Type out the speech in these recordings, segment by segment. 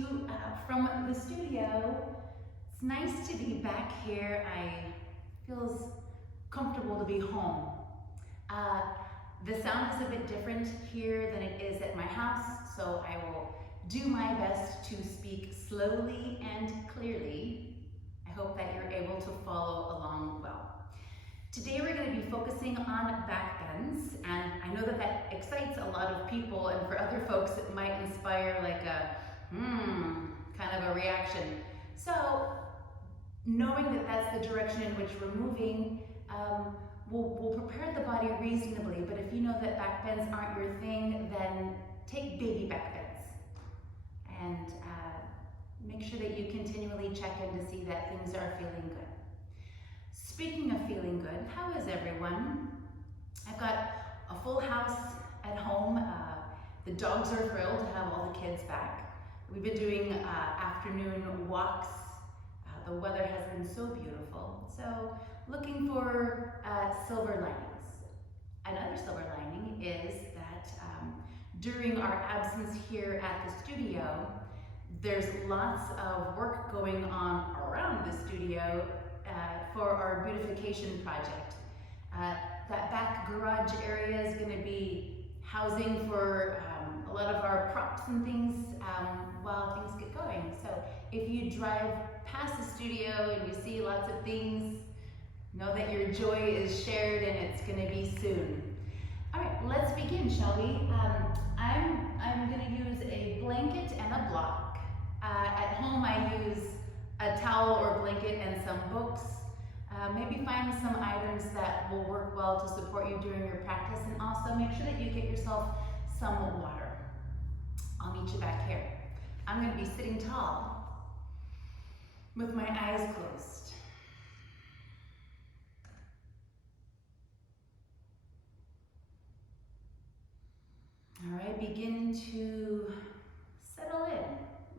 you from the studio. It's nice to be back here. It feels comfortable to be home. The sound is a bit different here than it is at my house, so I will do my best to speak slowly and clearly. I hope that you're able to follow along well. Today we're going to be focusing on backbends, and I know that that excites a lot of people, and for other folks it might inspire like a kind of a reaction. So knowing that that's the direction in which we're moving, we'll prepare the body reasonably, but if you know that backbends aren't your thing, then take baby backbends and make sure that you continually check in to see that things are feeling good. Speaking of feeling good, how is everyone? I've got a full house at home. The dogs are thrilled to have all the kids back. We've been doing afternoon walks. The weather has been so beautiful. So looking for silver linings. Another silver lining is that during our absence here at the studio, there's lots of work going on around the studio for our beautification project. That back garage area is going to be housing for a lot of our props and things while things get going. So if you drive past the studio and you see lots of things, know that your joy is shared and it's going to be soon. All right, let's begin, shall we? I'm going to use a blanket and a block. At home I use a towel or blanket and some books. Maybe find some items that will work well to support you during your practice, and also make sure that you get yourself some water. I'll meet you back here. I'm going to be sitting tall with my eyes closed. All right, begin to settle in.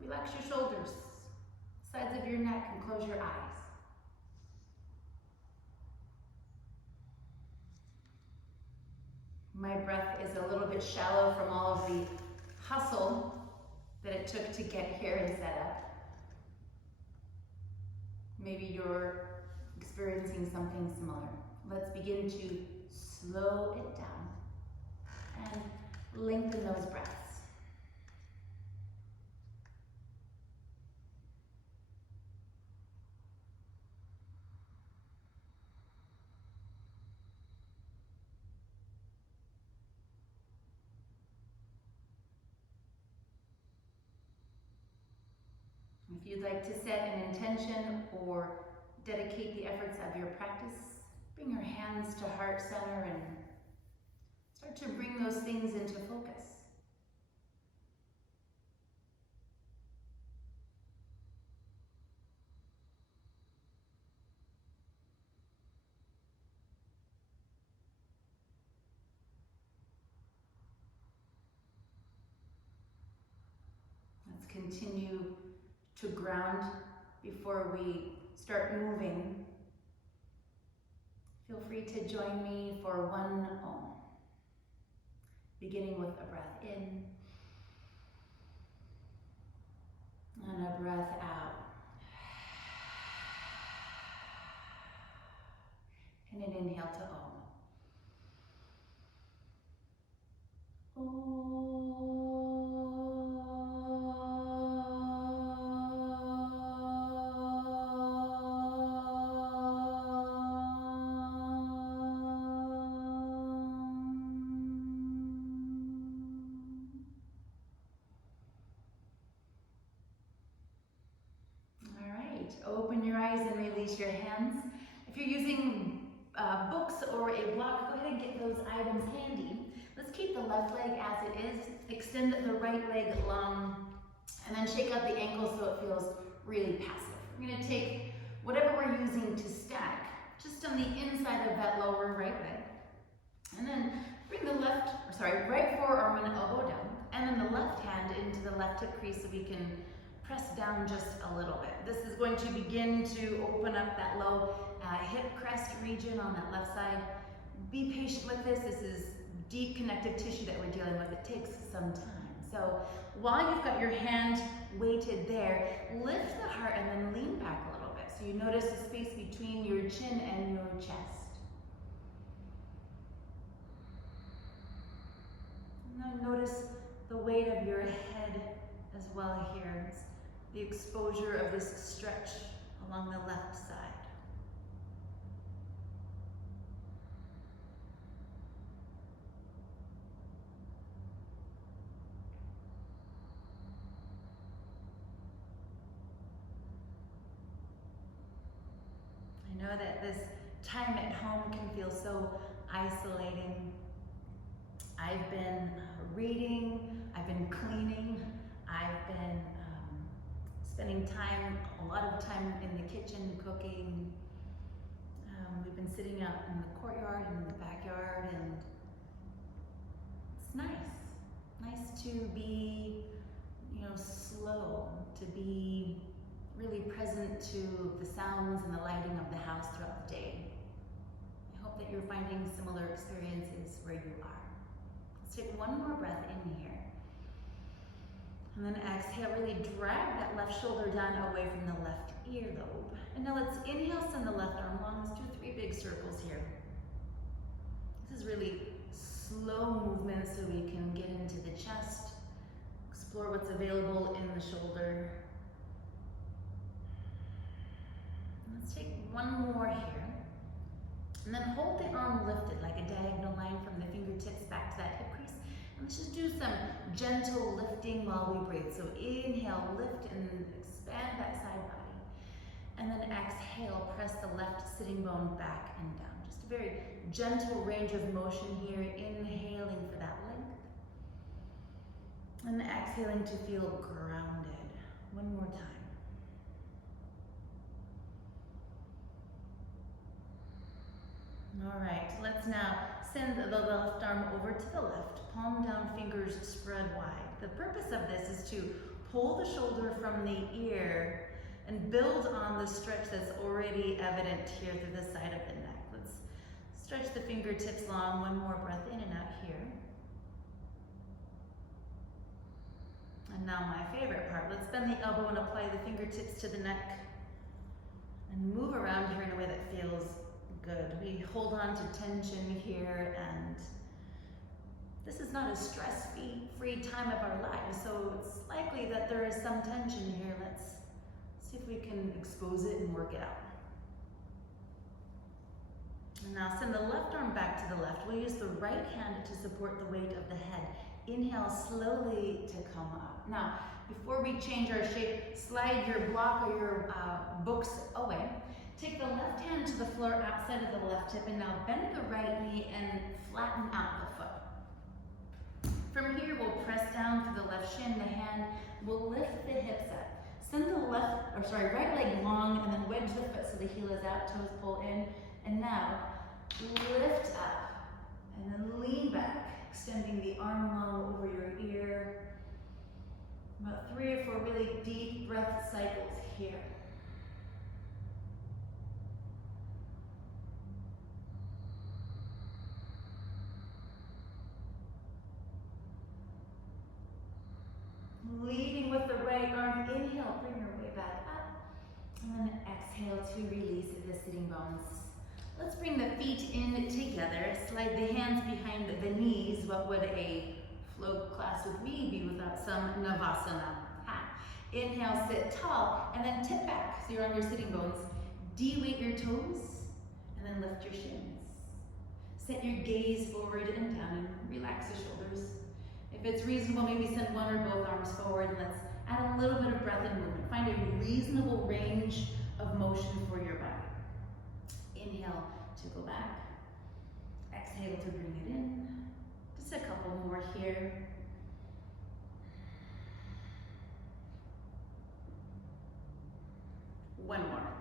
Relax your shoulders, sides of your neck, and close your eyes. My breath is a little bit shallow from all of the hustle that it took to get here and set up. Maybe you're experiencing something similar. Let's begin to slow it down and lengthen those breaths. If you'd like to set an intention or dedicate the efforts of your practice, bring your hands to heart center and start to bring those things into focus. Let's continue to ground before we start moving. Feel free to join me for one Om. Beginning with a breath in and a breath out. And an inhale to Om. Om. Open your eyes and release your hands. If you're using books or a block, go ahead and get those items handy. Let's keep the left leg as it is. Extend the right leg long, and then shake out the ankle so it feels really passive. We're going to take whatever we're using to stack just on the inside of that lower right leg. And then bring the right forearm and elbow down, and then the left hand into the left hip crease so we can press down just a little bit. This is going to begin to open up that low hip crest region on that left side. Be patient with this. This is deep connective tissue that we're dealing with. It takes some time. So while you've got your hand weighted there, lift the heart and then lean back a little bit. So you notice the space between your chin and your chest. And now notice the weight of your head as well here. It's the exposure of this stretch along the left side. I know that this time at home can feel so isolating. I've been reading, I've been cleaning, I've been spending time, a lot of time in the kitchen cooking. We've been sitting out in the courtyard and in the backyard, and it's nice to be, slow, to be really present to the sounds and the lighting of the house throughout the day. I hope that you're finding similar experiences where you are. Let's take one more breath in here. And then exhale, really drag that left shoulder down away from the left earlobe. And now let's inhale, send the left arm long. Let's do 3 big circles here. This is really slow movement so we can get into the chest, explore what's available in the shoulder. Let's take one more here. And then hold the arm lifted like a diagonal line from the fingertips back to that hip crease. And let's just do some gentle lifting while we breathe. So inhale, lift and expand that side body. And then exhale, press the left sitting bone back and down. Just a very gentle range of motion here, inhaling for that length. And exhaling to feel grounded. One more time. All right, let's now send the left arm over to the left, palm down, fingers spread wide. The purpose of this is to pull the shoulder from the ear and build on the stretch that's already evident here through the side of the neck. Let's stretch the fingertips long, one more breath in and out here. And now my favorite part, let's bend the elbow and apply the fingertips to the neck and move around here in a way that feels good. We hold on to tension here, and this is not a stress-free time of our lives, so it's likely that there is some tension here. Let's see if we can expose it and work it out. And now send the left arm back to the left. We'll use the right hand to support the weight of the head. Inhale slowly to come up. Now, before we change our shape, slide your block or your books away. Take the left hand to the floor outside of the left hip, and now bend the right knee and flatten out the foot. From here, we'll press down to the left shin. The hand will lift the hips up. Send the right leg long, and then wedge the foot so the heel is out, toes pull in. And now, lift up, and then lean back, extending the arm long over your ear. About 3 or 4 really deep breath cycles here. Leading with the right arm, inhale, bring your way back up, and then exhale to release the sitting bones. Let's bring the feet in together, slide the hands behind the knees. What would a flow class with me be without some Navasana? Inhale, sit tall, and then tip back, so you're on your sitting bones. De-weight your toes, and then lift your shins. Set your gaze forward and down, and relax the shoulders. If it's reasonable, maybe send one or both arms forward, and let's add a little bit of breath and movement. Find a reasonable range of motion for your body. Inhale to go back. Exhale to bring it in. Just a couple more here. One more.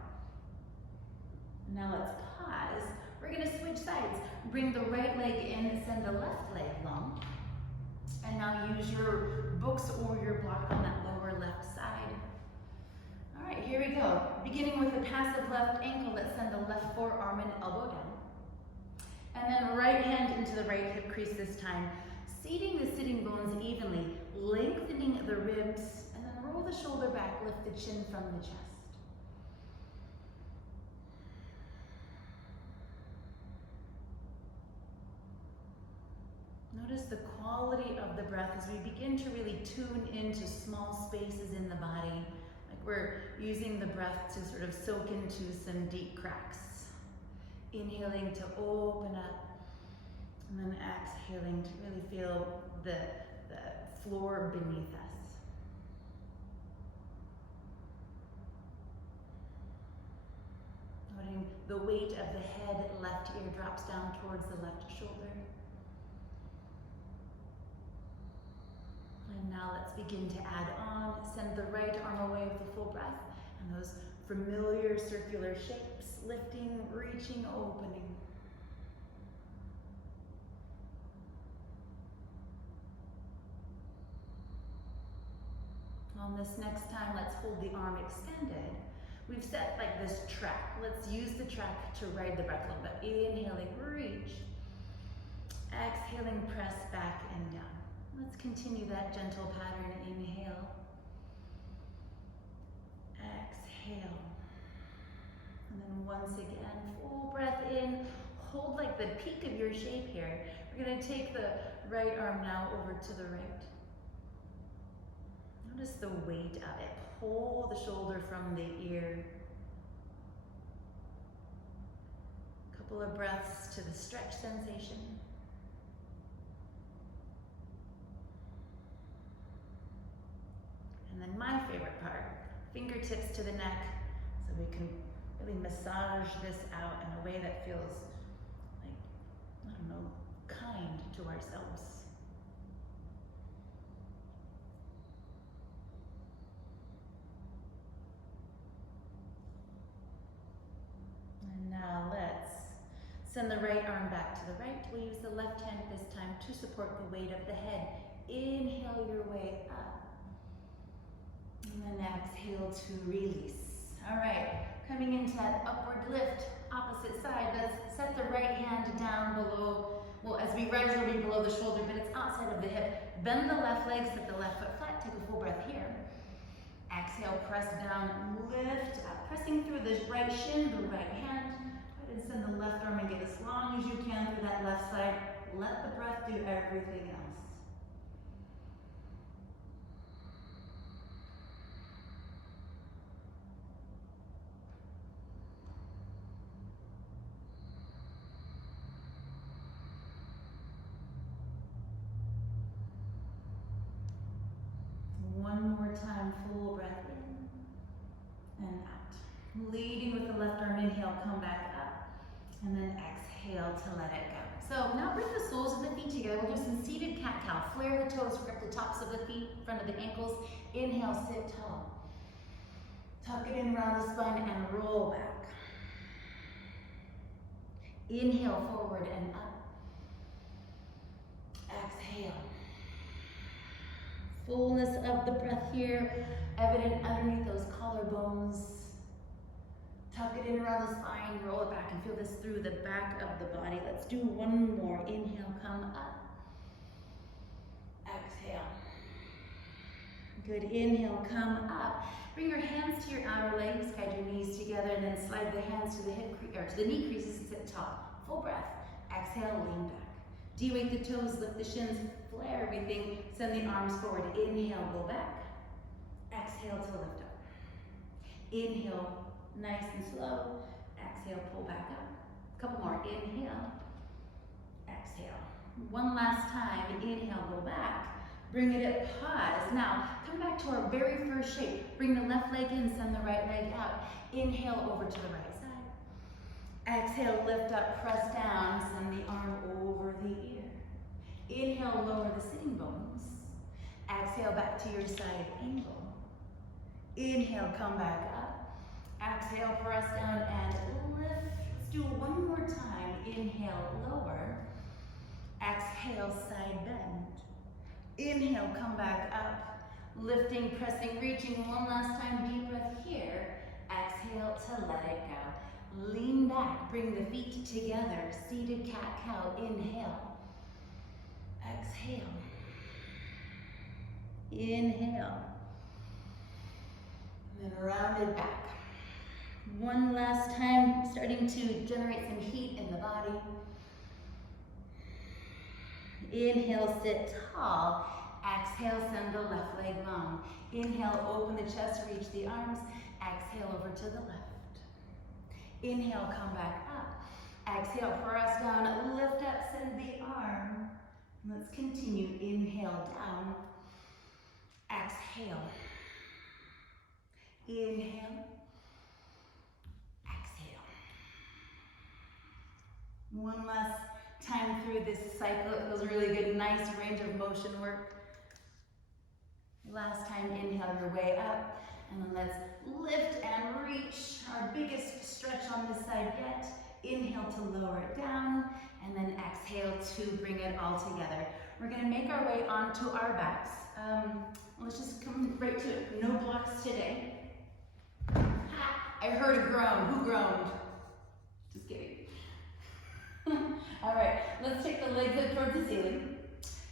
Now let's pause. We're going to switch sides. Bring the right leg in, send the left leg long. And now use your books or your block on that lower left side. All right, here we go. Beginning with a passive left ankle, let's send the left forearm and elbow down. And then right hand into the right hip crease this time. Seating the sitting bones evenly, lengthening the ribs, and then roll the shoulder back, lift the chin from the chest. Notice the quality of the breath as we begin to really tune into small spaces in the body. Like we're using the breath to sort of soak into some deep cracks. Inhaling to open up, and then exhaling to really feel the floor beneath us. Noting the weight of the head, left ear drops down towards the left shoulder. And now let's begin to add on. Send the right arm away with the full breath, and those familiar circular shapes, lifting, reaching, opening. On this next time, let's hold the arm extended. We've set like this track. Let's use the track to ride the breath a little bit. Inhaling, reach. Exhaling, press back and down. Let's continue that gentle pattern. Inhale. Exhale. And then once again, full breath in. Hold like the peak of your shape here. We're going to take the right arm now over to the right. Notice the weight of it. Pull the shoulder from the ear. Couple of breaths to the stretch sensation. And then my favorite part, fingertips to the neck, so we can really massage this out in a way that feels like, I don't know, kind to ourselves. And now let's send the right arm back to the right. We'll use the left hand this time to support the weight of the head. Inhale your way up. And then exhale to release. All right, coming into that upward lift, opposite side. Let's set the right hand down below, well, as we rise, it'll be below the shoulder, but it's outside of the hip. Bend the left leg, set the left foot flat, take a full breath here. Exhale, press down, lift up, pressing through the right shin, the right hand. Go ahead and send the left arm and get as long as you can through that left side. Let the breath do everything else. One more time, full breath in and out. Leading with the left arm, inhale, come back up, and then exhale to let it go. So now bring the soles of the feet together. We'll do some seated cat-cow. Flare the toes, grip the tops of the feet, front of the ankles. Inhale, sit tall. Tuck it in around the spine and roll back. Inhale, forward and up. Exhale. Fullness of the breath here, evident underneath those collarbones. Tuck it in around the spine, roll it back, and feel this through the back of the body. Let's do one more. Inhale, come up. Exhale. Good, inhale, come up. Bring your hands to your outer legs, guide your knees together, and then slide the hands to the to the knee creases and sit tall. Full breath. Exhale, lean back. De-weight the toes, lift the shins, flare everything, send the arms forward. Inhale, go back. Exhale to lift up. Inhale, nice and slow. Exhale, pull back up. A couple more. Inhale. Exhale. One last time. Inhale, go back. Bring it up, pause. Now, come back to our very first shape. Bring the left leg in, send the right leg out. Inhale, over to the right side. Exhale, lift up, press down, send the arm over the ear. Inhale, lower the sitting bones. Exhale, back to your side angle. Inhale, come back up. Exhale, press down and lift. Let's do it one more time. Inhale, lower. Exhale, side bend. Inhale, come back up. Lifting, pressing, reaching. One last time, deep breath here. Exhale to let it go. Lean back, bring the feet together. Seated cat-cow, inhale. Exhale. Inhale. And then rounded back. One last time, starting to generate some heat in the body. Inhale, sit tall. Exhale, send the left leg long. Inhale, open the chest, reach the arms. Exhale, over to the left. Inhale, come back up. Exhale, press down, lift up, send the arm. Let's continue. Inhale, down. Exhale. Inhale. Exhale. One last time through this cycle. It feels really good. Nice range of motion work. Last time, inhale your way up. And then let's lift and reach. Our biggest stretch on this side yet. Inhale to lower it down. And then exhale to bring it all together. We're going to make our way onto our backs. Let's just come right to it. No blocks today. Ha! I heard a groan. Who groaned? Just kidding. All right, let's take the legs up towards the ceiling.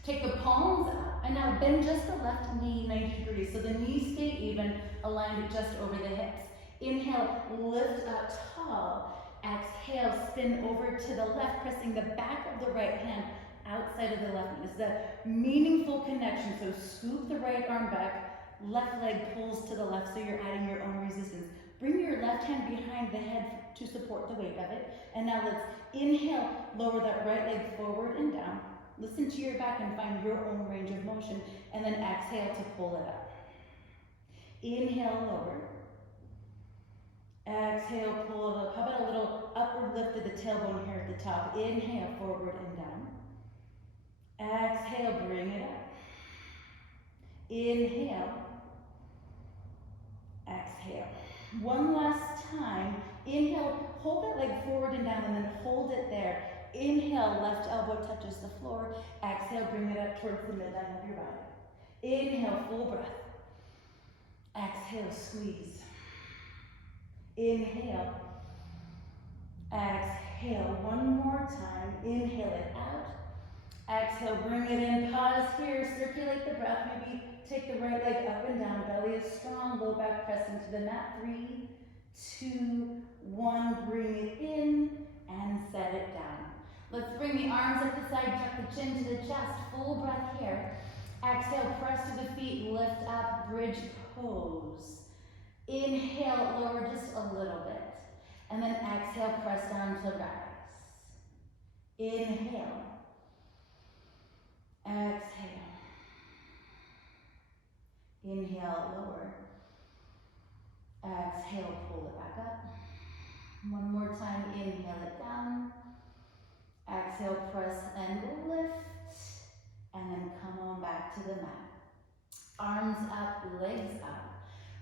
Take the palms up, and now bend just the left knee 90 degrees, so the knees stay even, aligned just over the hips. Inhale, lift up tall. Exhale, spin over to the left, pressing the back of the right hand outside of the left knee. This is a meaningful connection, so scoop the right arm back, left leg pulls to the left, so you're adding your own resistance. Bring your left hand behind the head to support the weight of it. And now let's inhale, lower that right leg forward and down. Listen to your back and find your own range of motion. And then exhale to pull it up. Inhale, lower. Exhale, pull it up. How about a little upward lift of the tailbone here at the top? Inhale, forward and down. Exhale, bring it up. Inhale. Exhale. One last time. Inhale, hold that leg forward and down and then hold it there. Inhale, left elbow touches the floor. Exhale, bring it up towards the midline of your body. Inhale, full breath. Exhale, squeeze. Inhale. Exhale, one more time. Inhale it out. Exhale, bring it in. Pause here, circulate the breath. Maybe take the right leg up and down. Belly is strong, low back press into the mat. 3, 2, 1. Bring it in and set it down. Let's bring the arms up the side, tuck the chin to the chest. Full breath here. Exhale, press to the feet, lift up, bridge pose. Inhale, lower just a little bit. And then exhale, press down to rise. Inhale. Exhale. Inhale, lower. Exhale, pull it back up. One more time, inhale it down. Exhale, press and lift. And then come on back to the mat. Arms up, legs up.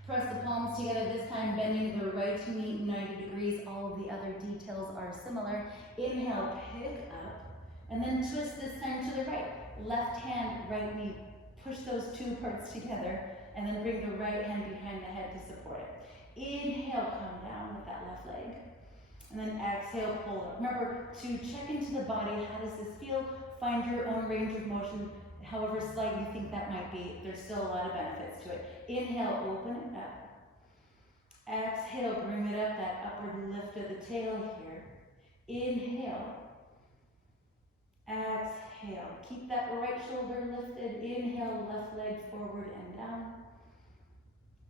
Press the palms together, this time bending the right knee 90 degrees. All of the other details are similar. Inhale, pick up. And then twist this time to the right. Left hand, right knee. Push those two parts together. And then bring the right hand behind the head to support it. Inhale, come down with that left leg. And then exhale, pull up. Remember to check into the body. How does this feel? Find your own range of motion, however slight you think that might be. There's still a lot of benefits to it. Inhale, open it up. Exhale, bring it up, that upward lift of the tail here. Inhale. Exhale. Keep that right shoulder lifted. Inhale, left leg forward and down.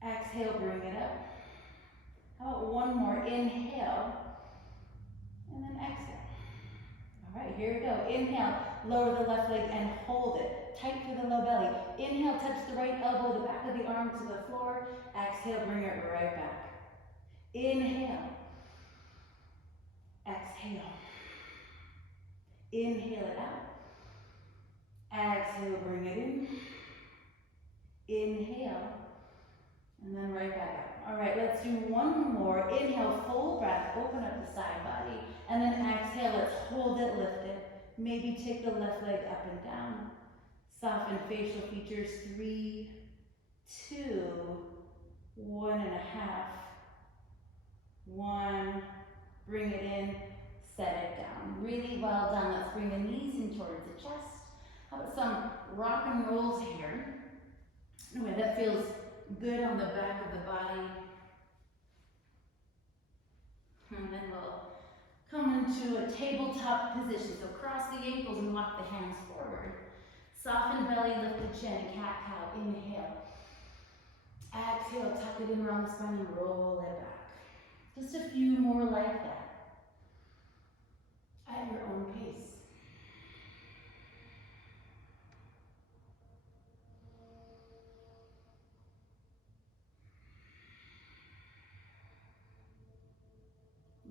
Exhale, bring it up. How about one more? Inhale. And then exhale. All right, here we go. Inhale, lower the left leg and hold it. Tight through the low belly. Inhale, touch the right elbow, the back of the arm to the floor. Exhale, bring it right back. Inhale. Exhale. Inhale it out. Exhale, bring it in. Inhale. And then right back up. All right, let's do one more. Inhale, full breath, open up the side body. And then exhale, let's hold it, lift it. Maybe take the left leg up and down. Soften facial features. 3, 2, 1.5. 1. Bring it in, set it down. Really well done. Let's bring the knees in towards the chest. How about some rock and rolls here? Anyway, that feels good on the back of the body. And then we'll come into a tabletop position. So cross the ankles and walk the hands forward. Soften belly, lift the chin, cat-cow. Inhale. Exhale, tuck it in around the spine and roll it back. Just a few more like that. At your own pace.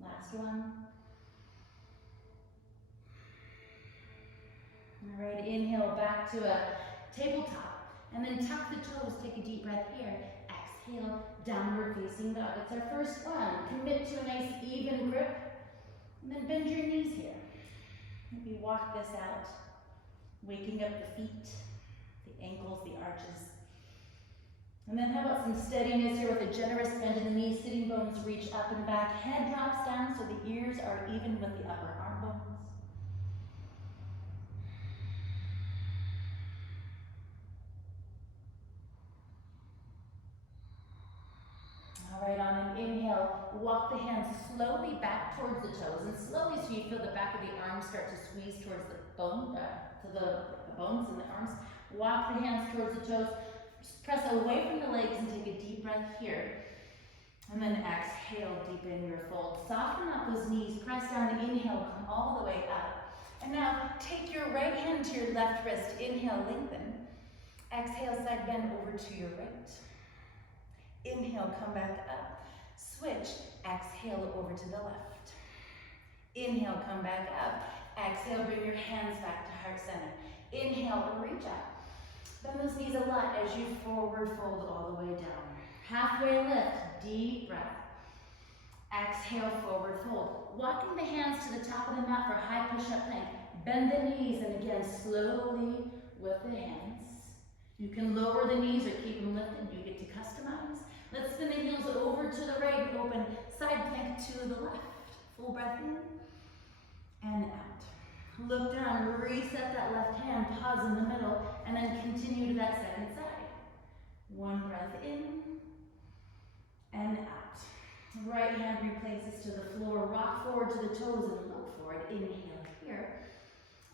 Last one. All right, inhale back to a tabletop. And then tuck the toes, take a deep breath here. Exhale, downward facing dog. It's our first one. Commit to a nice even grip. And then bend your knees here. Maybe walk this out. Waking up the feet, the ankles, the arches. And then how about some steadiness here with a generous bend in the knees, sitting bones reach up and back, head drops down so the ears are even with the upper arm bones. All right, on an inhale, walk the hands slowly back towards the toes, and slowly so you feel the back of the arms start to squeeze towards the bone, to the bones in the arms. Walk the hands towards the toes. Just press away from the legs and take a deep breath here. And then exhale, deepen your fold. Soften up those knees, press down, inhale, come all the way up. And now take your right hand to your left wrist. Inhale, lengthen. Exhale, side bend over to your right. Inhale, come back up. Switch, exhale over to the left. Inhale, come back up. Exhale, bring your hands back to heart center. Inhale, reach up. Bend those knees a lot as you forward fold all the way down. Halfway lift, deep breath. Exhale, forward fold. Walking the hands to the top of the mat for high push-up plank. Bend the knees and again, slowly with the hands. You can lower the knees or keep them lifted. You get to customize. Let's spin the heels over to the right and open side plank to the left. Full breath in and out. Look down, reset that left hand, pause in the middle, and then continue to that second side. One breath in and out. Right hand replaces to the floor, rock forward to the toes and look forward. Inhale here.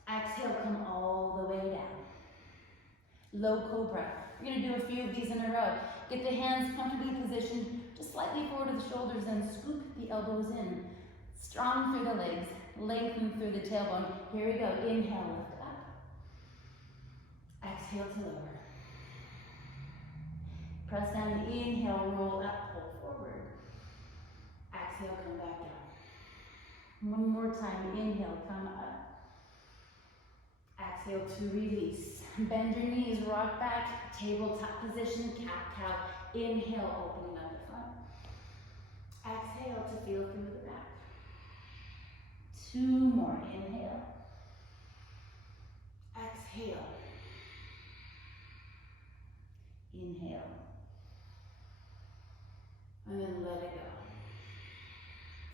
Exhale, come all the way down. Low cobra. We're going to do a few of these in a row. Get the hands comfortably positioned, just slightly forward to the shoulders, and scoop the elbows in. Strong through the legs, lengthen through the tailbone. Here we go. Inhale, lift up. Exhale to lower. Press down, inhale, roll up, pull forward. Exhale, come back down. One more time. Inhale, come up. Exhale to release. Bend your knees, rock back, tabletop position, cat-cow. Inhale, opening up the front. Exhale to feel through the back. Two more. Inhale. Exhale. Inhale. And then let it go.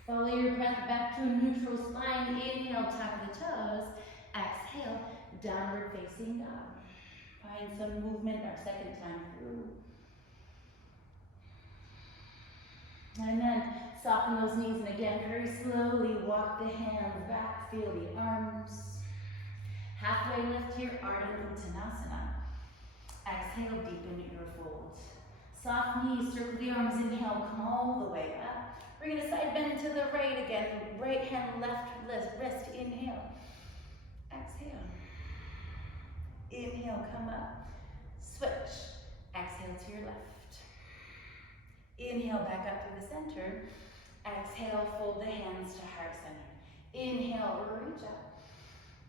Follow your breath back to a neutral spine. Inhale, tap the toes. Exhale, downward facing dog. Find some movement our second time through. And then soften those knees, and again, very slowly walk the hands back, feel the arms. Halfway lift here, Ardha Uttanasana. Exhale, deepen your fold. Soft knees, circle the arms, inhale, come all the way up. Bring it a side bend to the right again. Right hand, left wrist, inhale. Exhale. Inhale, come up. Switch. Exhale to your left. Inhale, back up through the center. Exhale, fold the hands to heart center. Inhale, reach up.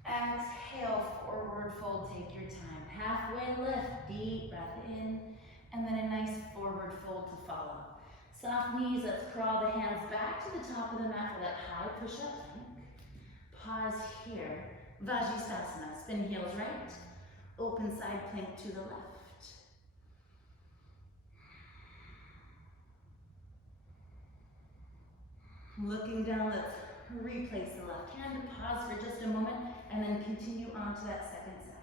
Exhale, forward fold, take your time. Halfway lift, deep breath in, and then a nice forward fold to follow. Soft knees, let's crawl the hands back to the top of the mat for that high push-up plank. Pause here. Vajrasana, spin heels right. Open side plank to the left. Looking down, let's replace the left hand. Pause for just a moment and then continue on to that second side.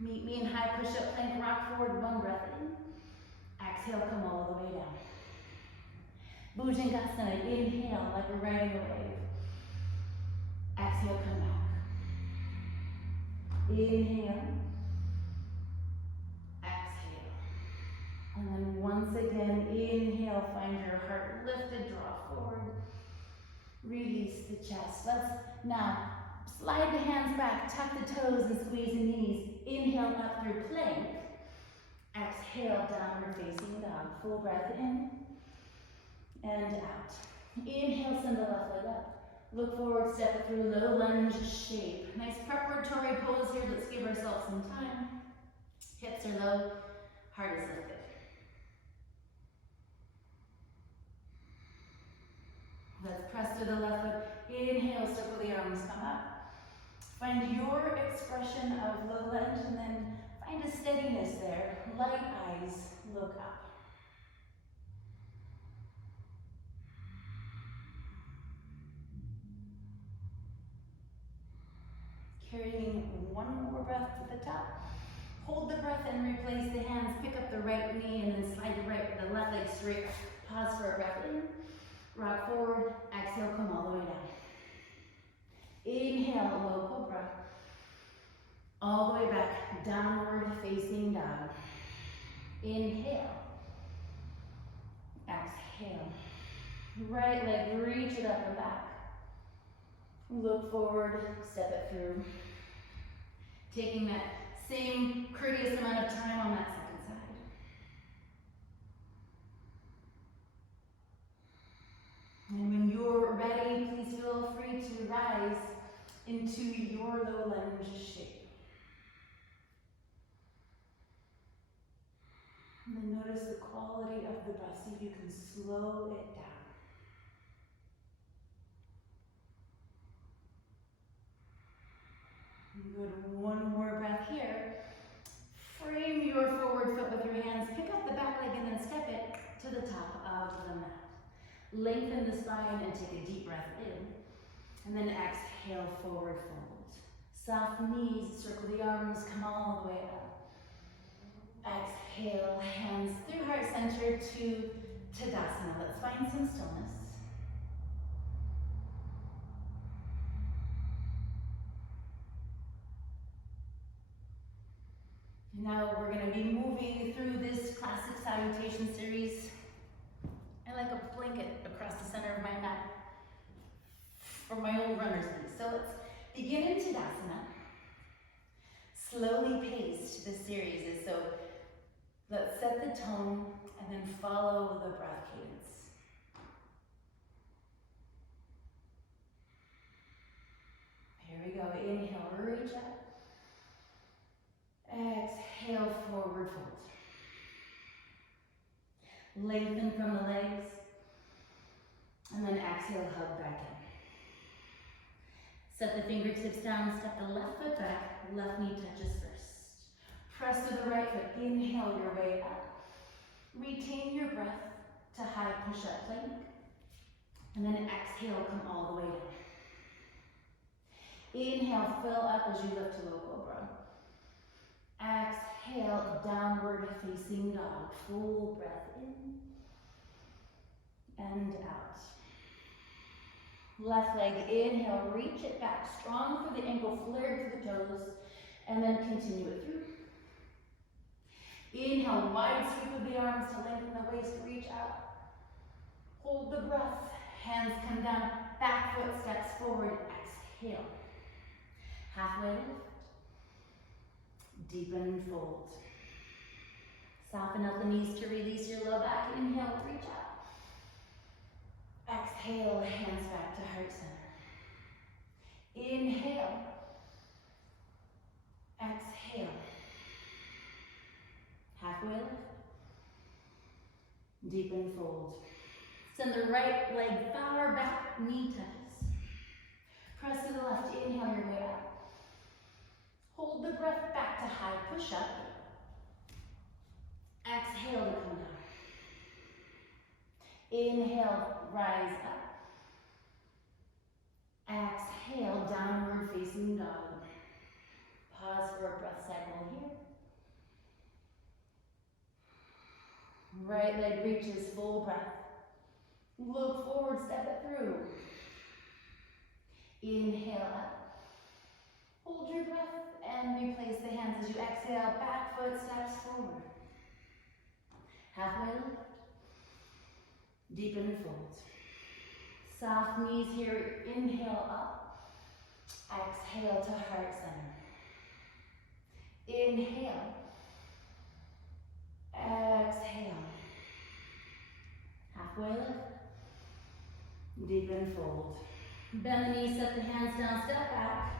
Meet me in high push-up plank, rock forward, one breath in. Exhale, come all the way down. Bhujangasana, inhale like we're riding a wave. Exhale, come back. Inhale. Exhale. And then once again, inhale, find your heart lifted, draw forward. Release the chest. Let's now slide the hands back, tuck the toes and squeeze the knees. Inhale up through plank. Exhale, downward facing dog. Full breath in and out. Inhale, send the left leg up. Look forward, step it through, low lunge shape. Nice preparatory pose here. Let's give ourselves some time. Hips are low, heart is lifted. Let's press to the left foot. Inhale, circle the arms, come up. Find your expression of low lunge and then find a steadiness there. Light eyes, look up. Carrying one more breath to the top. Hold the breath and replace the hands. Pick up the right knee and then slide the left leg straight. Pause for a breath in. Rock forward. Exhale, come all the way down. Inhale, low cobra. All the way back, downward facing dog. Inhale. Exhale. Right leg, reach it up and back. Look forward, step it through. Taking that same courteous amount of time on that second side. And when you're ready, please feel free to rise into your low lunge shape. And then notice the quality of the breath. See if you can slow it down. Good, one more breath here. Frame your forward foot with your hands. Pick up the back leg and then step it to the top of the mat. Lengthen the spine and take a deep breath in. And then exhale, forward fold. Soft knees, circle the arms, come all the way up. Exhale, hands through heart center to Tadasana. Let's find some stillness. Now we're going to be moving through this classic salutation series. I like a blanket across the center of my mat for my old runner's knees. So let's begin in Tadasana. Slowly paced this series is, so let's set the tone and then follow the breath cadence. Here we go. Inhale, reach up. Exhale, forward fold. Lengthen from the legs. And then exhale, hug back in. Set the fingertips down, step the left foot back, left knee touches first. Press to the right foot, inhale your way up. Retain your breath to high push-up plank. And then exhale, come all the way down. Inhale, fill up as you lift to low cobra. Exhale, downward facing dog. Full breath in and out. Left leg, inhale, reach it back. Strong through the ankle, flared through the toes, and then continue it through. Inhale, wide sweep of the arms to lengthen the waist, reach out. Hold the breath, hands come down, back foot steps forward, exhale. Halfway lift. Deepen, fold. Soften out the knees to release your low back. Inhale, reach out. Exhale, hands back to heart center. Inhale. Exhale. Halfway lift. Deepen, fold. Send the right leg far back, knee touches. Press to the left, inhale your way up. Hold the breath back to high push-up. Exhale to come down. Inhale, rise up. Exhale, downward facing dog. Pause for a breath cycle here. Right leg reaches, full breath. Look forward, step it through. Inhale up. Hold your breath and replace the hands as you exhale. Back foot steps forward. Halfway lift. Deepen and fold. Soft knees here. Inhale up. Exhale to heart center. Inhale. Exhale. Halfway lift. Deepen, fold. Bend the knees, set the hands down, step back.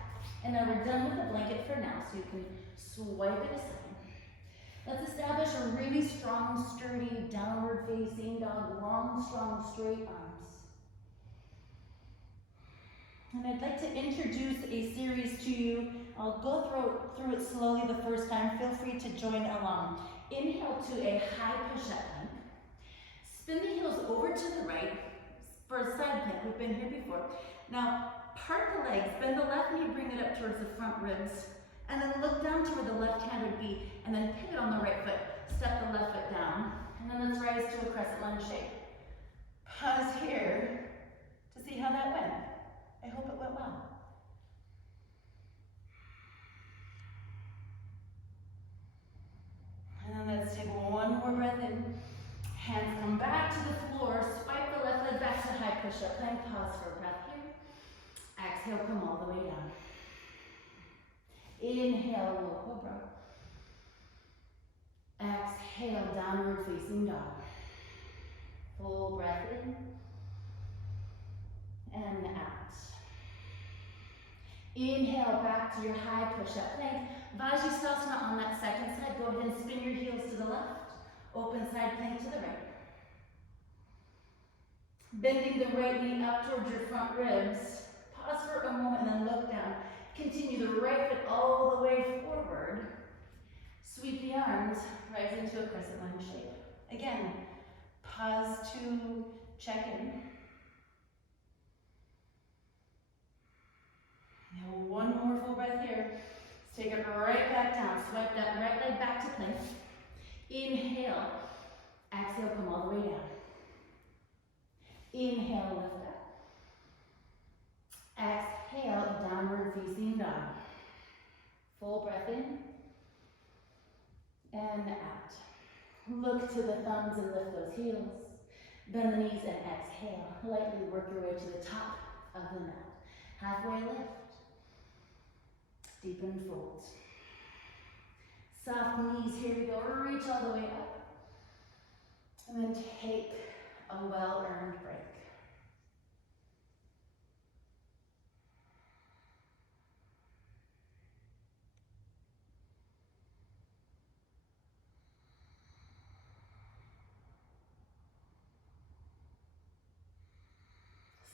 And now we're done with the blanket for now, so you can swipe it aside. Let's establish a really strong, sturdy, downward facing dog, long, strong, straight arms. And I'd like to introduce a series to you. I'll go through it slowly the first time. Feel free to join along. Inhale to a high push-up plank. Spin the heels over to the right for a side plank. We've been here before. Now, part the legs, bend the left knee, bring it up towards the front ribs, and then look down to where the left hand would be, and then pivot on the right foot. Step the left foot down, and then let's rise to a crescent lunge shape. Pause here to see how that went. I hope it went well. And then let's take one more breath in. Hands come back to the floor. Swipe the left leg back to high push-up plank. Pause for a breath here. Exhale, come all the way down. Inhale, low cobra. Exhale, downward facing dog. Full breath in and out. Inhale, back to your high push-up plank. Vajrasana on that second side. Go ahead and spin your heels to the left. Open side plank to the right. Bending the right knee up towards your front ribs. Pause for a moment and then look down. Continue the right foot all the way forward. Sweep the arms, rise into a crescent lunge shape. Again, pause to check in. Now one more full breath here. Let's take it right back down. Swipe that right leg back to plank. Inhale. Exhale, come all the way down. Inhale, lift up. Exhale, downward facing dog. Full breath in and out. Look to the thumbs and lift those heels. Bend the knees and exhale. Lightly work your way to the top of the mat. Halfway lift. Deepen fold. Soft knees, here we go. Reach all the way up. And then take a well-earned break.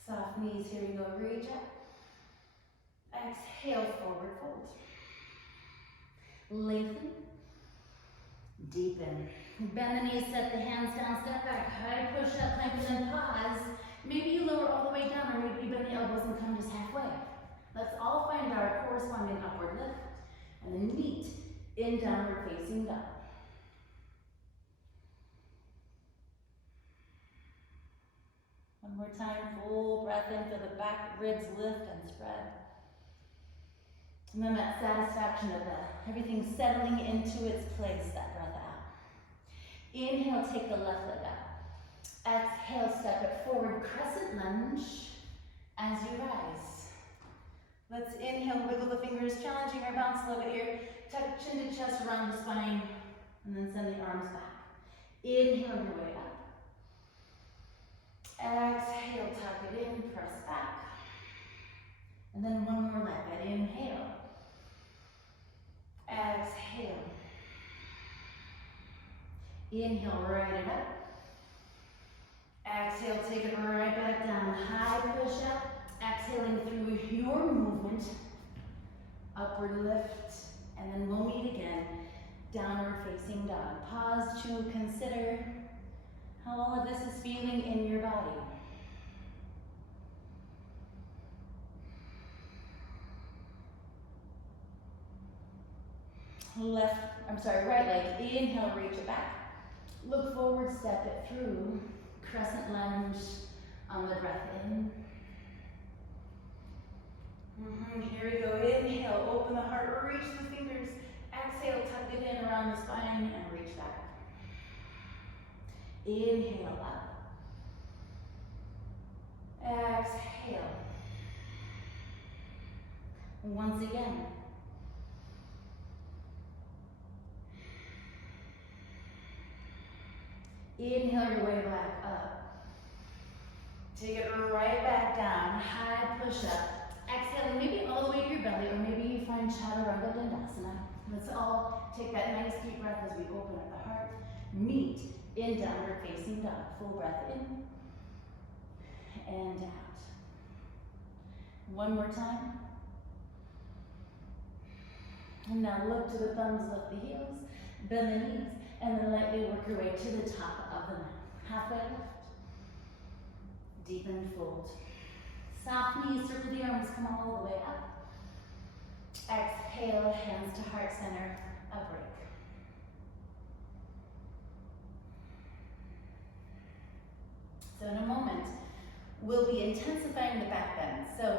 Soft knees, here we go. Reach up. Exhale, forward fold. Lengthen. Deepen. Bend the knees, set the hands down, step back, high push up, plank, and then pause. Maybe you lower all the way down, or maybe you bend the elbows and come just halfway. Let's all find our corresponding upward lift, and then meet in downward facing dog. One more time, full breath in, feel the back ribs lift and spread. And then that satisfaction of everything settling into its place, that breath out. Inhale, take the left leg up. Exhale, step it forward, crescent lunge as you rise. Let's inhale, wiggle the fingers, challenging our bounce a little bit here. Tuck chin to chest around the spine, and then send the arms back. Inhale your way up. Exhale, tuck it in, press back. And then one more like that. Inhale. Exhale. Inhale, right it up. Exhale, take it right back down. High push up. Exhaling through your movement. Upward lift. And then we'll meet again. Downward facing dog. Pause to consider how all of this is feeling in your body. Right leg, inhale, reach it back. Look forward, step it through. Crescent lunge on the breath in. Here we go, inhale, open the heart, reach the fingers. Exhale, tuck it in around the spine and reach back. Inhale up. Exhale. Once again. Inhale your way back up. Take it right back down. High push up. Exhale, maybe all the way to your belly, or maybe you find Chaturanga Dandasana. Let's all take that nice deep breath as we open up the heart. Meet in downward facing dog. Full breath in and out. One more time. And now look to the thumbs, lift the heels, bend the knees, and then lightly work your way to the top of the mat. Halfway lift. Deepen, fold. Soft knees, circle the arms, come all the way up. Exhale, hands to heart center, a break. So in a moment, we'll be intensifying the back bend. So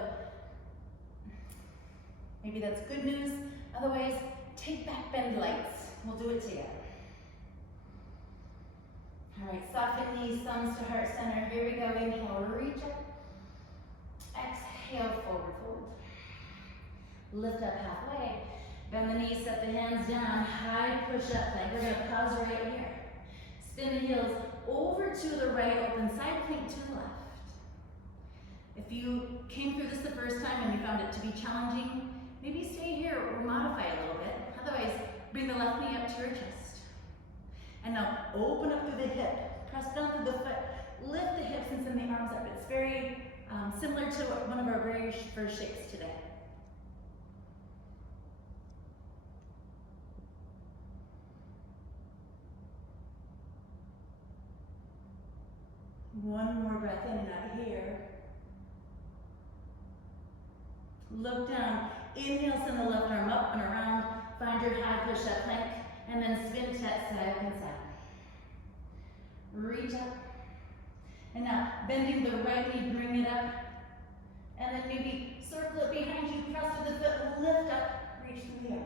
maybe that's good news. Otherwise, take back bend lights. We'll do it together. All right, soften knees, thumbs to heart center. Here we go, inhale, reach up. Exhale, forward fold. Lift up halfway. Bend the knees, set the hands down. High push up plank. We're gonna pause right here. Spin the heels over to the right, open side plank to the left. If you came through this the first time and you found it to be challenging, maybe stay here or modify a little bit. Otherwise, bring the left knee up to your chest. And now open up through the hip. Press down through the foot. Lift the hips and send the arms up. It's very similar to one of our very first shakes today. One more breath in and out here. Look down. Inhale, send the left arm up and around. Find your high push-up plank, and then spin to that side and side. Reach up. And now, bending the right knee, bring it up. And then maybe circle it behind you, press with the foot, lift up, reach through the arm.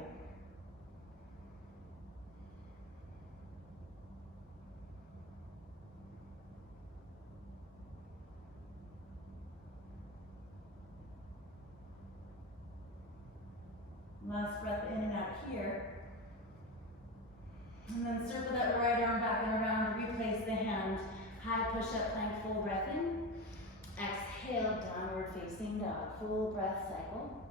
Last breath in and out here. And then circle that right arm back and around, replace the hand. High push-up plank, full breath in. Exhale, downward facing dog. Full breath cycle.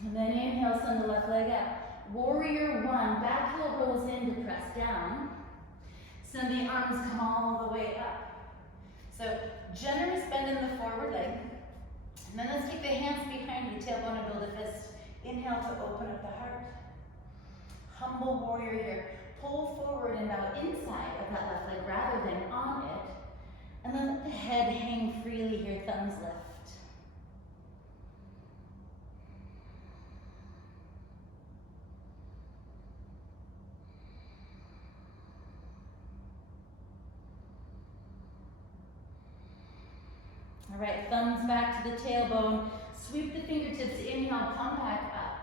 And then inhale, send the left leg up. Warrior one, back heel rolls in to press down. Send the arms come all the way up. So generous bend in the forward leg. And then let's take the hands behind the tailbone and build a fist. Inhale to open up the heart. Humble warrior here. Pull forward and bow inside of that left leg rather than on it. And then let the head hang freely here, thumbs lift. All right, thumbs back to the tailbone. Sweep the fingertips, inhale, come back up.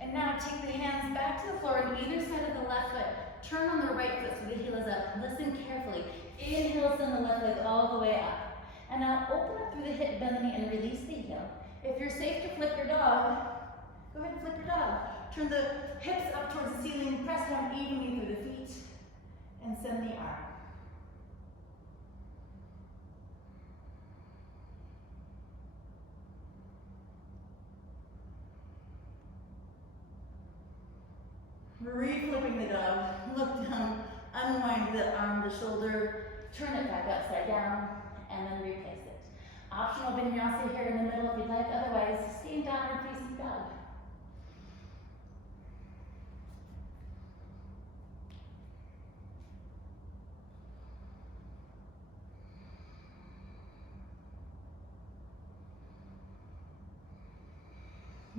And now take the hands back to the floor on either side of the left foot. Turn on the right foot so the heel is up. Listen carefully. Inhale, send the left leg all the way up. And now open up through the hip, bend the knee, and release the heel. If you're safe to flip your dog, go ahead and flip your dog. Turn the hips up towards the ceiling, press down evenly through the feet, and send the arm. Re-flipping the dog, look down, unwind the arm, the shoulder, turn it back upside down, and then replace it. Optional vinyasa here in the middle if you'd like, otherwise stay in downward facing dog.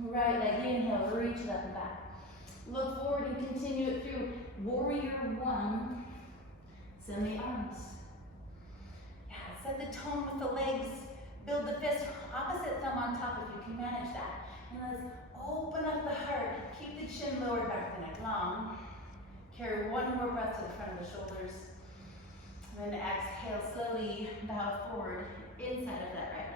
Right leg, inhale, reach it up and back. Look forward and continue it through warrior one. Send the arms. Yeah, set the tone with the legs. Build the fist, opposite thumb on top if you can manage that. And let's open up the heart. Keep the chin lowered, back the neck long. Carry one more breath to the front of the shoulders. And then exhale, slowly bow forward inside of that right leg.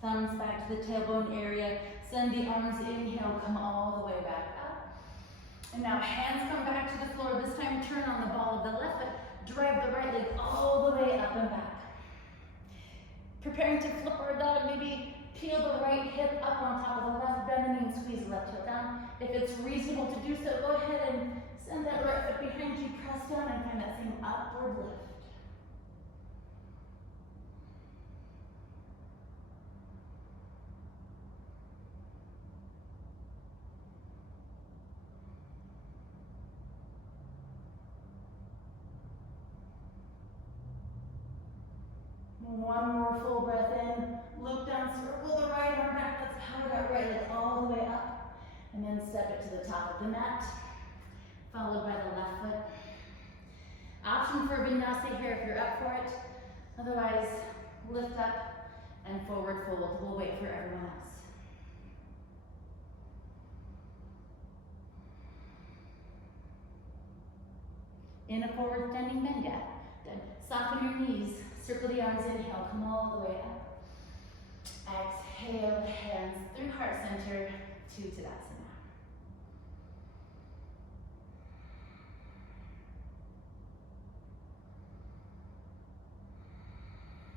Thumbs back to the tailbone area. Send the arms, inhale, come all the way back up. And now hands come back to the floor. This time turn on the ball of the left foot. Drive the right leg all the way up and back. Preparing to flip our dog, maybe peel the right hip up on top of the left, bend the knee and squeeze the left heel down. If it's reasonable to do so, go ahead and send that right foot behind you, press down and find that same upward lift. One more full breath in, look down, circle the right arm back, let's power that right leg all the way up, and then step it to the top of the mat, followed by the left foot. Option for vinyasa here if you're up for it, otherwise lift up and forward fold. We'll wait for everyone else. In a forward standing bend, yeah. Good. Soften your knees. Circle the arms, inhale, come all the way up. Exhale, hands through heart center to Tadasana.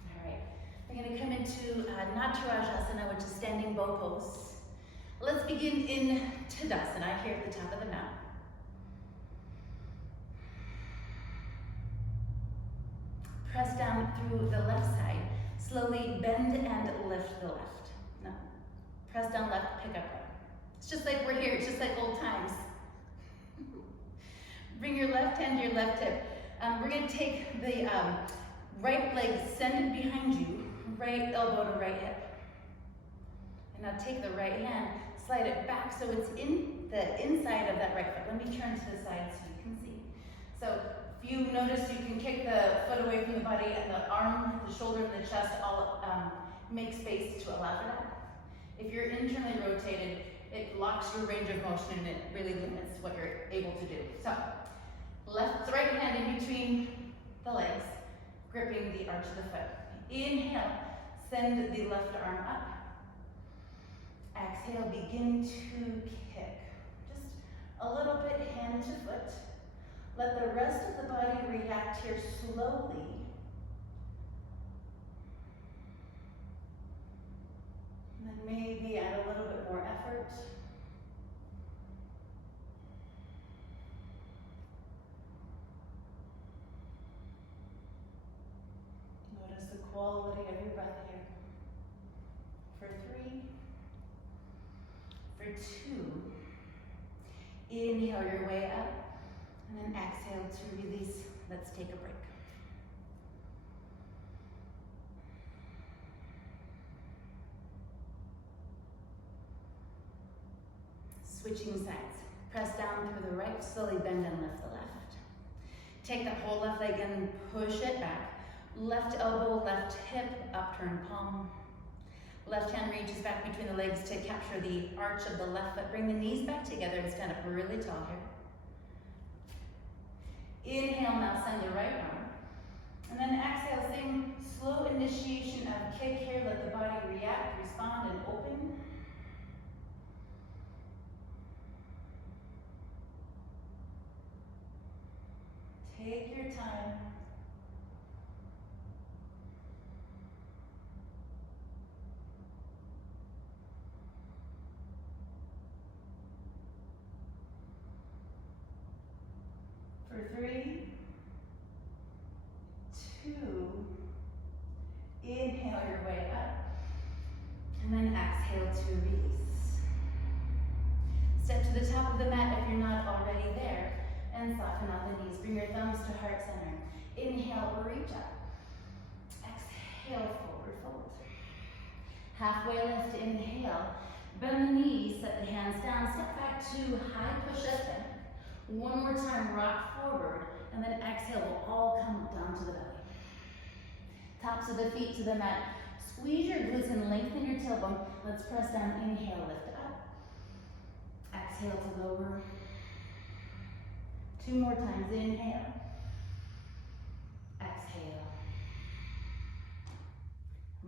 All right, we're going to come into Natarajasana, which is standing bow pose. Let's begin in Tadasana here at the top of the mat. Press down through the left side. Slowly bend and lift the left. No. Press down left, pick up right. It's just like we're here, it's just like old times. Bring your left hand to your left hip. We're going to take the right leg, send it behind you, right elbow to right hip. And now take the right hand, slide it back so it's in the inside of that right foot. Let me turn to the side so you can see. So if you notice, you can kick the foot away from the body and the arm, the shoulder, and the chest all make space to allow for that. If you're internally rotated, it locks your range of motion and it really limits what you're able to do. So, right hand in between the legs, gripping the arch of the foot. Inhale, send the left arm up. Exhale, begin to kick. Just a little bit hand to foot. Let the rest of the body react here slowly. And then maybe add a little bit more effort. Notice the quality of your breath here. For 3, for 2, inhale your way up. And then exhale to release. Let's take a break. Switching sides. Press down through the right, slowly bend and lift the left. Take that whole left leg and push it back. Left elbow, left hip, upturn palm. Left hand reaches back between the legs to capture the arch of the left foot. Bring the knees back together and stand up really tall here. Inhale, now send the right arm. And then exhale, same slow initiation of kick here. Let the body react, respond, and open. Take your time. For 3, 2, inhale your way up. out the knees. Bring your thumbs to heart center. Inhale, reach up. Exhale, forward fold. Halfway lift, inhale. Bend the knees, set the hands down. Step back to high push-up bend. One more time, rock forward. And then exhale, we'll all come down to the belly. Tops of the feet to the mat. Squeeze your glutes and lengthen your tailbone. Let's press down. Inhale, lift up. Exhale to lower. 2 more times. Inhale. Exhale.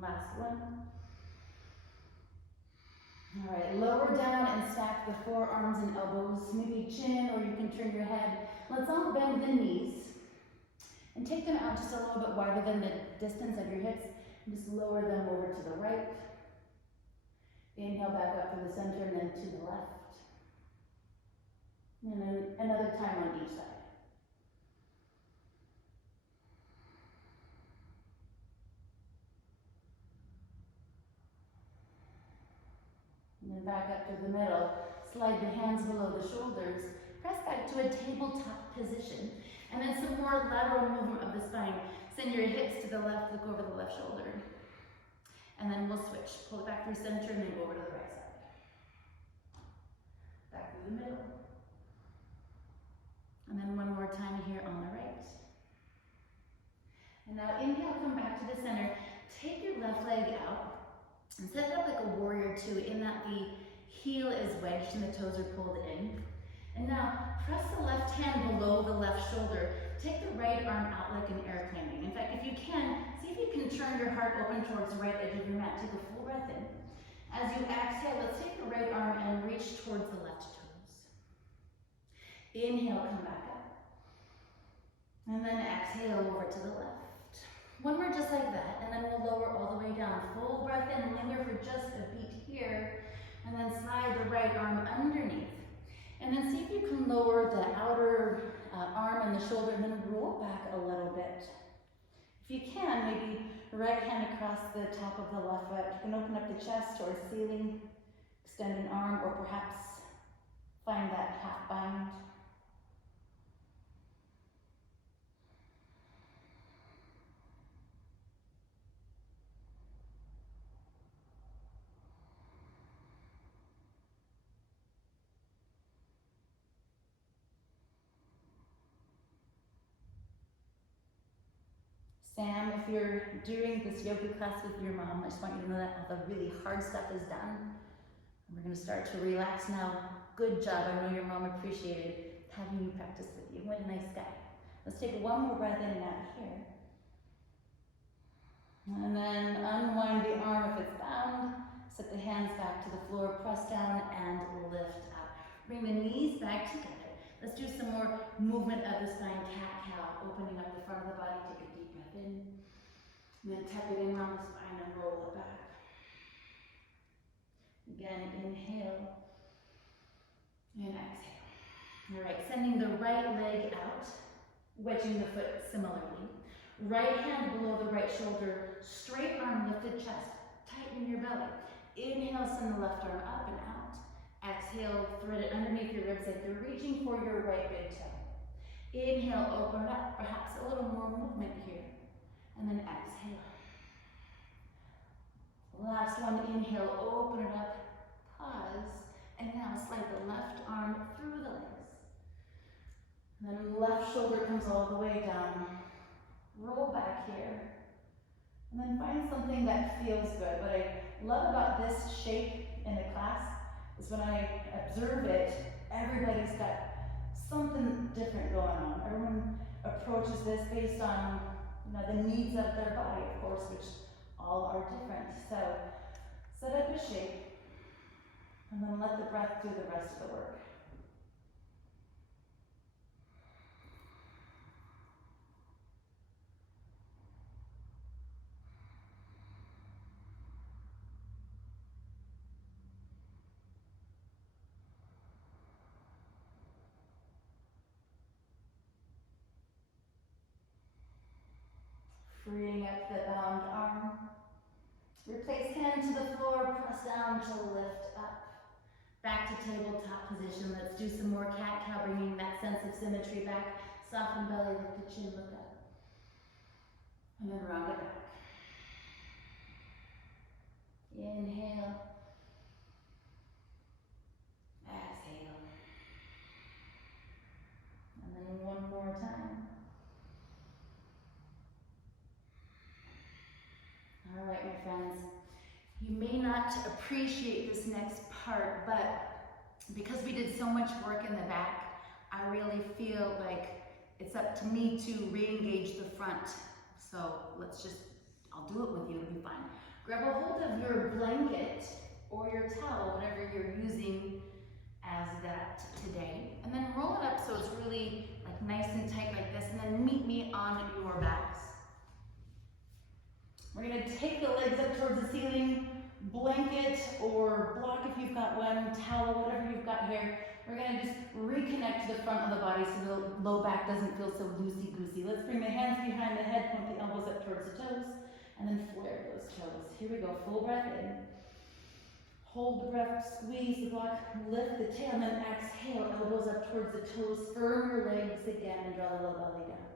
Last one. All right, lower down and stack the forearms and elbows. Maybe chin, or you can turn your head. Let's all bend the knees and take them out just a little bit wider than the distance of your hips. And just lower them over to the right. Inhale back up to the center and then to the left. And then another time on each side. And then back up to the middle. Slide the hands below the shoulders. Press back to a tabletop position. And then some more lateral movement of the spine. Send your hips to the left, look over the left shoulder. And then we'll switch. Pull it back through center and then go over to the right side. Back through the middle. And then one more time here on the right. And now inhale, come back to the center. Take your left leg out and set it up like a warrior two, in that the heel is wedged and the toes are pulled in. And now press the left hand below the left shoulder. Take the right arm out like an airplane. In fact, if you can, see if you can turn your heart open towards the right edge of your mat. Take a full breath in. As you exhale, let's take the right arm and reach towards the left toes. Inhale, come back up. And then exhale over to the left. One more just like that, and then we'll lower all the way down. Full breath in, linger for just a beat here, and then slide the right arm underneath. And then see if you can lower the outer arm and the shoulder, and then roll back a little bit. If you can, maybe right hand across the top of the left foot. You can open up the chest towards the ceiling, extend an arm, or perhaps find that half bind. Sam, if you're doing this yoga class with your mom, I just want you to know that all the really hard stuff is done. And we're going to start to relax now. Good job. I know your mom appreciated having you practice with you. What a nice guy. Let's take one more breath in and out here. And then unwind the arm if it's bound. Set the hands back to the floor. Press down and lift up. Bring the knees back together. Let's do some more movement of the spine. Cat-cow, opening up the front of the body. Take a deep breath in. And then tap it in around the spine and roll it back. Again, inhale. And exhale. All right, sending the right leg out. Wedging the foot similarly. Right hand below the right shoulder. Straight arm, lifted chest. Tighten your belly. Inhale, send the left arm up and out. Exhale, thread it underneath your ribs like you're reaching for your right big toe. Inhale, open it up, perhaps a little more movement here. And then exhale. Last one, inhale, open it up, pause, and now slide the left arm through the legs. And then left shoulder comes all the way down. Roll back here. And then find something that feels good. What I love about this shape in the class is when I observe it, everybody's got something different going on. Everyone approaches this based on the needs of their body, of course, which all are different. So set up a shape and then let the breath do the rest of the work. Freeing up the bound arm. Replace hand to the floor, press down to lift up. Back to tabletop position. Let's do some more cat-cow, bringing that sense of symmetry back. Soften belly, lift the chin, look up. And then round it back. Inhale. Exhale. And then one more time. All right, my friends. You may not appreciate this next part, but because we did so much work in the back, I really feel like it's up to me to re-engage the front. So I'll do it with you, it'll be fine. Grab a hold of your blanket or your towel, whatever you're using as that today, and then roll it up so it's really like nice and tight like this, and then meet me on your backs. We're gonna take the legs up towards the ceiling, blanket or block if you've got one, towel, whatever you've got here. We're gonna just reconnect to the front of the body so the low back doesn't feel so loosey-goosey. Let's bring the hands behind the head, point the elbows up towards the toes, and then flare those toes. Here we go, full breath in. Hold the breath, squeeze the block, lift the tail, and then exhale, elbows up towards the toes, firm your legs again, and draw the low belly down.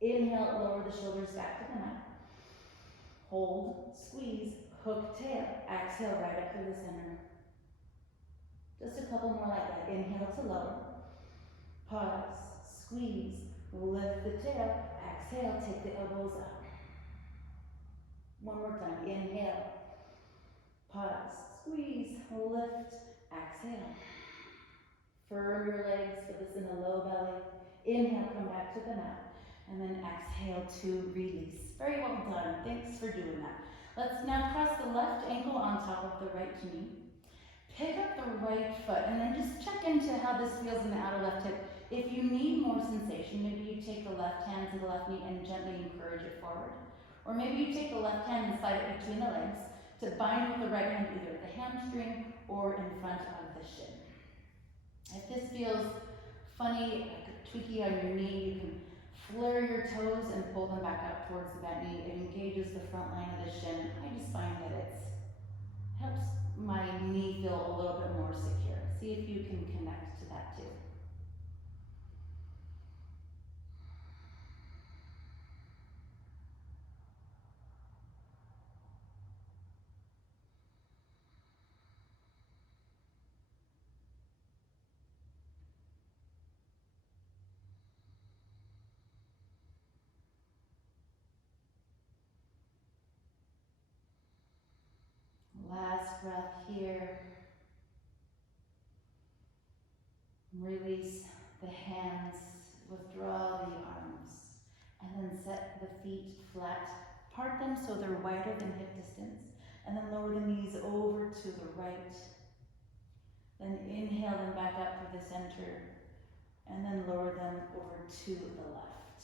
Inhale, lower the shoulders back to the mat. Hold, squeeze, hook tail, exhale right up through the center. Just a couple more like that. Inhale to lower, pause, squeeze, lift the tail, exhale, take the elbows up. One more time, inhale, pause, squeeze, lift, exhale. Firm your legs, put this in the low belly. Inhale, come back to the mat, and then exhale to release. Very well done, thanks for doing that. Let's now cross the left ankle on top of the right knee. Pick up the right foot and then just check into how this feels in the outer left hip. If you need more sensation, maybe you take the left hand to the left knee and gently encourage it forward. Or maybe you take the left hand and slide it between the legs to bind with the right hand either at the hamstring or in front of the shin. If this feels funny, like tweaky on your knee, you can flare your toes and pull them back up towards the bent knee. It engages the front line of the shin. I just find that it helps my knee feel a little bit more secure. See if you can connect to that too. Last breath here. Release the hands, withdraw the arms, and then set the feet flat. Part them so they're wider than hip distance, and then lower the knees over to the right. Then inhale them back up to the center, and then lower them over to the left.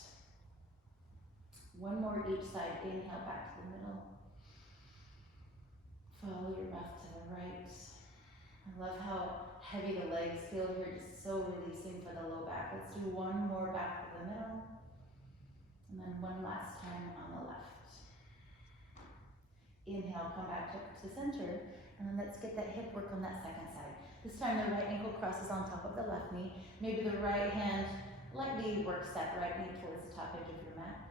One more each side. Inhale back to the middle. Follow your breath to the right. I love how heavy the legs feel here, just so releasing for the low back. Let's do one more back to the middle, and then one last time on the left. Inhale, come back to center, and then let's get that hip work on that second side. This time the right ankle crosses on top of the left knee. Maybe the right hand lightly works that right knee towards the top edge of your mat.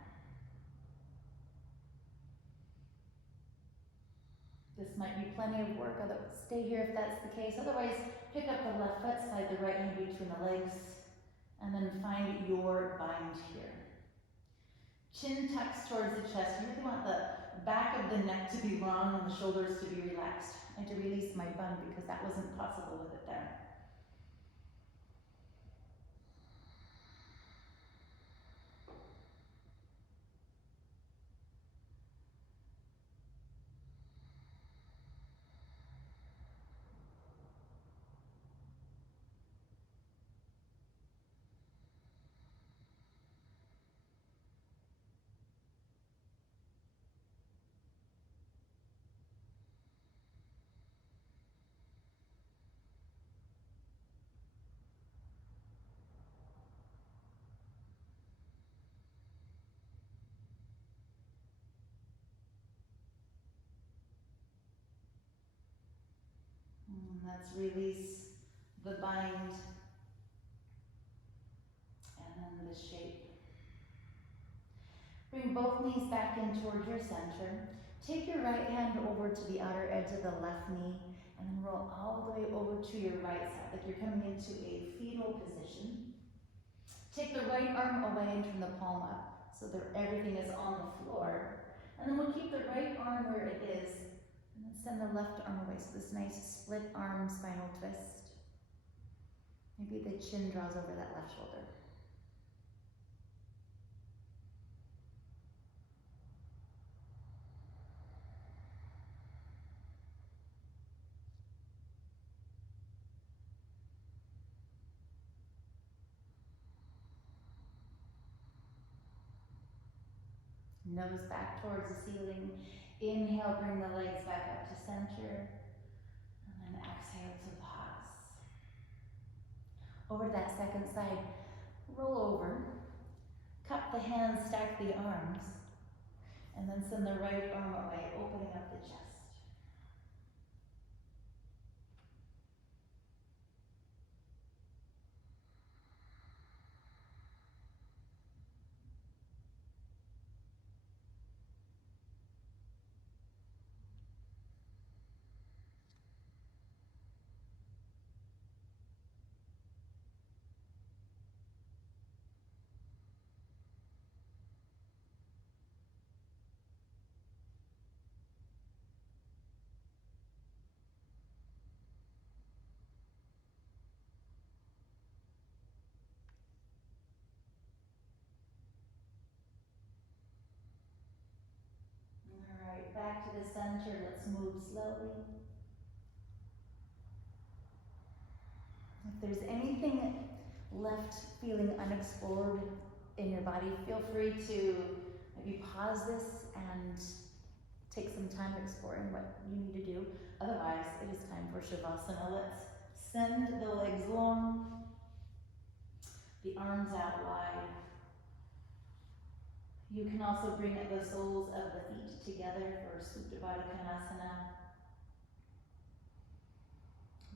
This might be plenty of work, stay here if that's the case. Otherwise, pick up the left foot, slide the right hand between the legs, and then find your bind here. Chin tucks towards the chest. You really want the back of the neck to be long and the shoulders to be relaxed. I had to release my bun because that wasn't possible with it there. And let's release the bind and then the shape Bring both knees back in towards your center. Take your right hand over to the outer edge of the left knee and then roll all the way over to your right side, like you're coming into a fetal position. Take the right arm away and turn the palm up so that everything is on the floor. And then we'll keep the right arm where it is and then send the left arm away. So this nice split arm spinal twist. Maybe the chin draws over that left shoulder. Nose back towards the ceiling. Inhale, bring the legs back up to center. And then exhale to pause. Over to that second side, roll over. Cup the hands, stack the arms. And then send the right arm away, opening up the chest. All right, back to the center. Let's move slowly. If there's anything left feeling unexplored in your body, feel free to maybe pause this and take some time exploring what you need to do. Otherwise, it is time for Shavasana. Let's send the legs long, the arms out wide. You can also bring the soles of the feet together for Supta Baddha Konasana.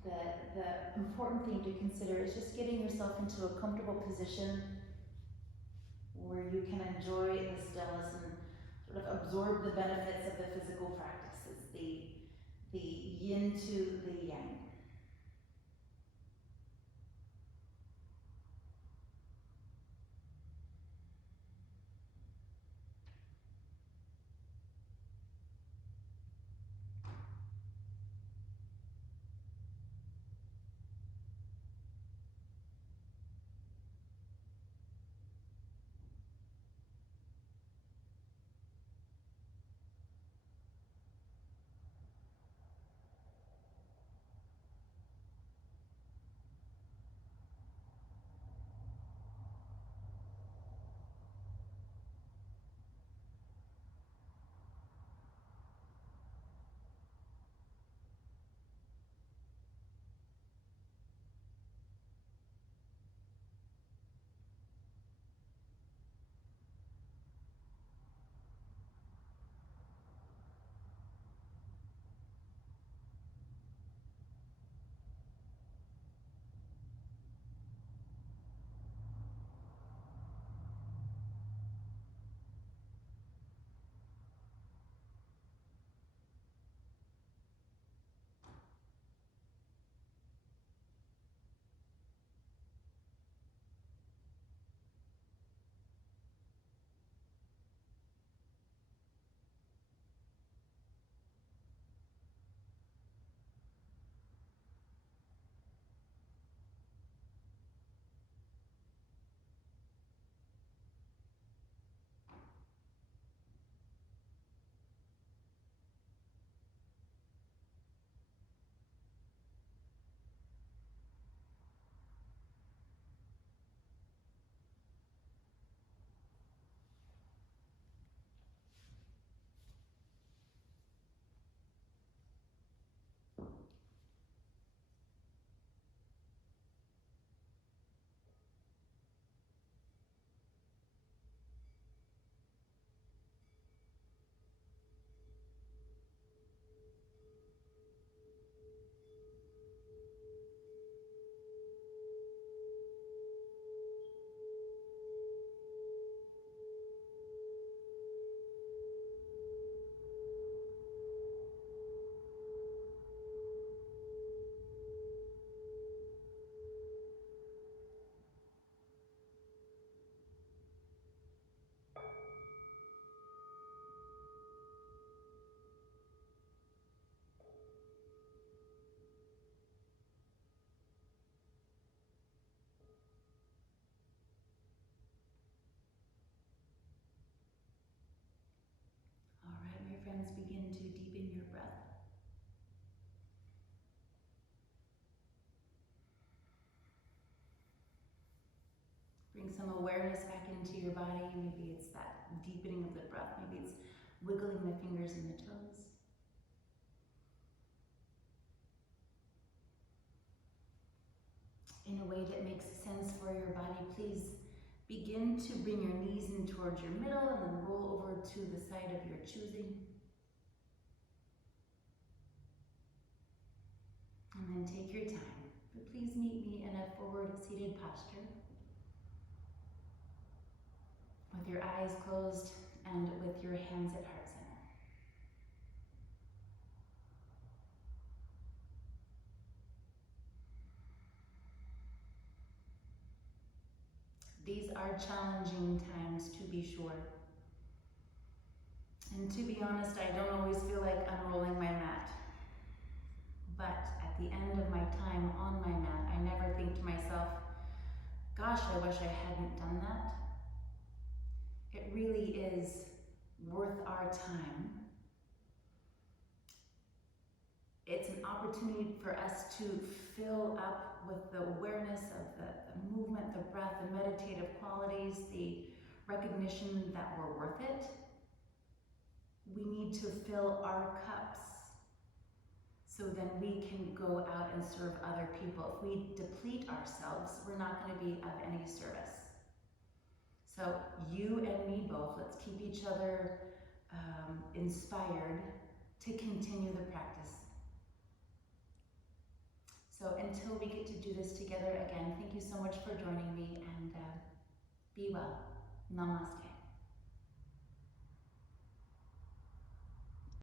The important thing to consider is just getting yourself into a comfortable position where you can enjoy the stillness and sort of absorb the benefits of the physical practices, the yin to the yang. in your breath. Bring some awareness back into your body. Maybe it's that deepening of the breath. Maybe it's wiggling the fingers and the toes. In a way that makes sense for your body, please begin to bring your knees in towards your middle and then roll over to the side of your choosing. And then take your time. But please meet me in a forward seated posture, with your eyes closed and with your hands at heart center. These are challenging times, to be sure. And to be honest, I don't always feel like unrolling my mat. But at the end of my time on my mat, I never think to myself, gosh, I wish I hadn't done that. It really is worth our time. It's an opportunity for us to fill up with the awareness of the movement, the breath, the meditative qualities, the recognition that we're worth it. We need to fill our cups so then we can go out and serve other people. If we deplete ourselves, we're not going to be of any service. So you and me both, let's keep each other inspired to continue the practice. So until we get to do this together again, thank you so much for joining me, and be well. Namaste.